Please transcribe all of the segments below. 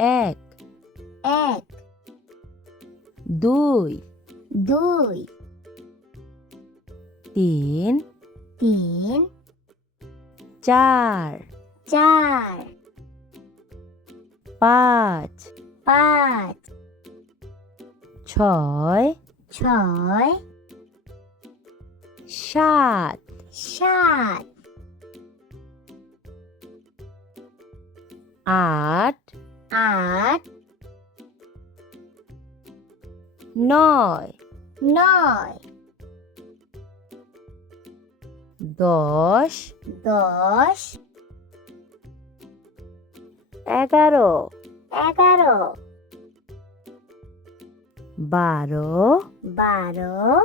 এক, এক, দুই, দুই, তিন, তিন, চার, চার, পাঁচ, পাঁচ, ছয়, ছয়, সাত, সাত, আট, আট, নয়, নয়, দশ, দশ, 11, 11, 12, 12,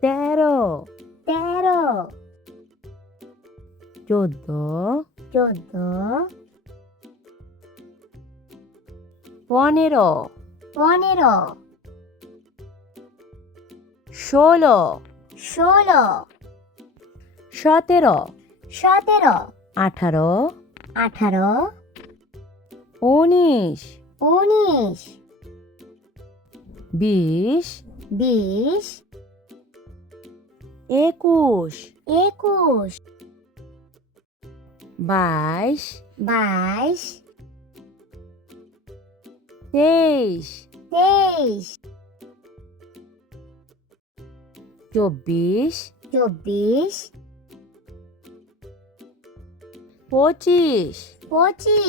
13, 13, 14, 14, 15, 15, 16, 16, 17, 17, 18, 18, 19, 19, 20, 20, 21, 21, 22, 22, 23, 23, 24,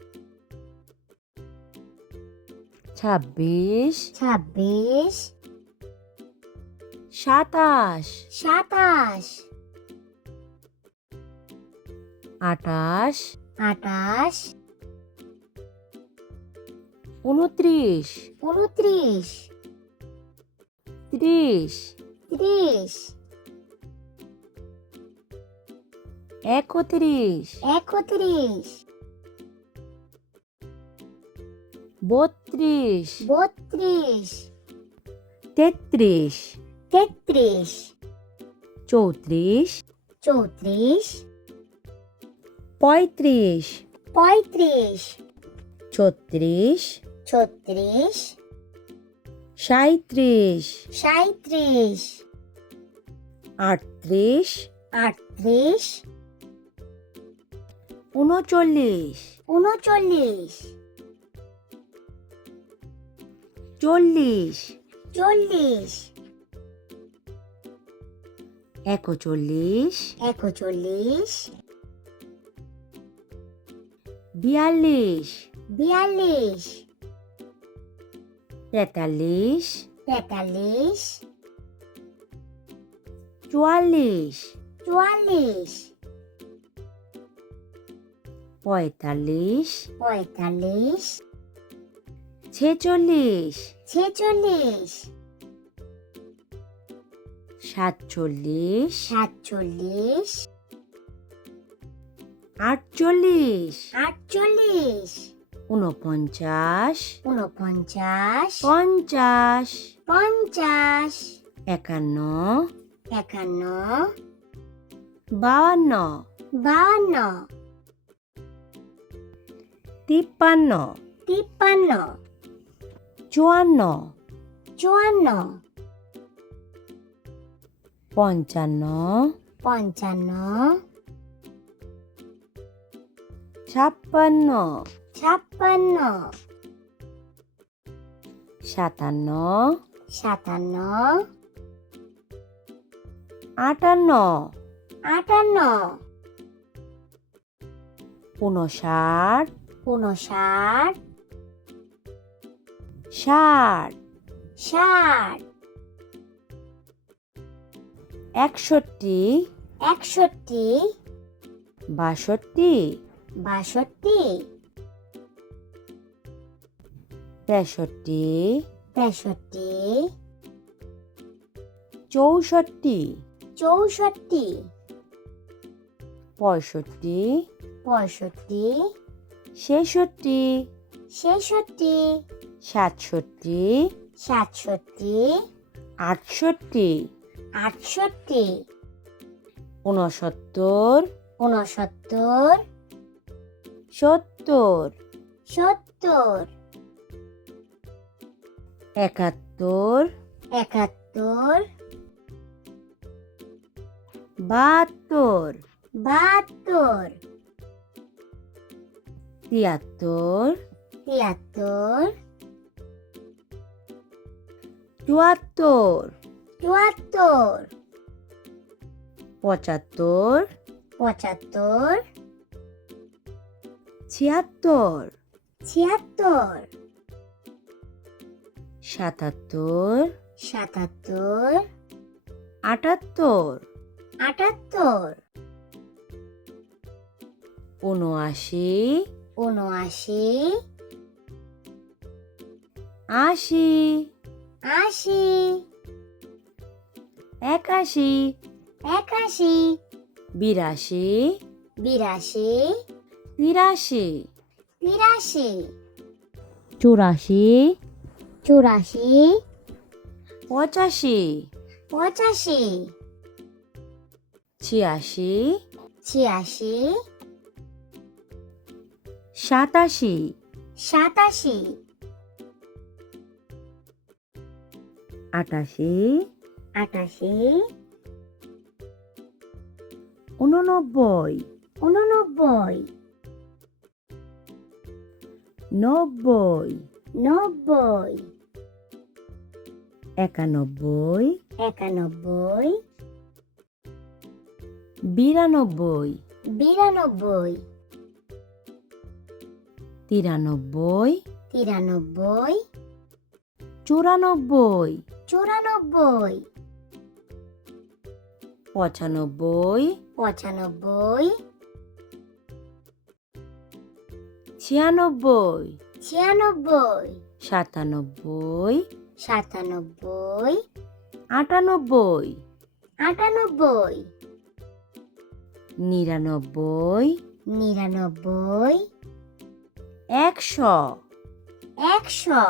24, 25, 25, 26, 26, 27, 27, 28, 28, 29, 29, 30, 30, 31, 31, 32, 32, 33, 33, 34, 34, 35, 35, 36, 36, 37, 37, 38, 38, 39, 39, 40, 40, 41, 41, 42, 42, 43, 43, 44, 44, 45, 45, 46, 46, 47, 47, 48, 48, 49, 49, 50, 50, 51, 51, 52, 52, 53, 53, 54, 54, 55, 55, 56, 56, 57, 57, 58, 58, 59, 59, 60, 60, 61, 61, 62, 62, 63, 63, 64, 64, 65, 65, 66, 66, 67, 67, 68, 68, 69, 69, সত্তর, 70 একাত্তর, 71 বাহাত্তর, 72 তিয়াত্তর, 73 চুয়াত্তর, 74 পঁচাত্তর, 75 ছিয়াত্তর, 76 সাতাত্তর, 77 আটাত্তর, 78 উনআশি, 79 আশি, 80 একাশি, 81 বিরাশি, 82 তিরাশি, 83 চুরাশি, 84 পঁচাশি, 85 ছিয়াশি, 86 সাতাশি, 87 আটাশি, 88 ঊননব্বই, 89 নব্বই, 90 একানব্বই, 91 বিরানব্বই, 92 তিরানব্বই, 93 চুরানব্বই, 94 পঁচানব্বই, 95 ছিয়ানব্বই, 96 সাতানব্বই, 97 আটানব্বই, 98 নিরানব্বই, 99 একশো, 100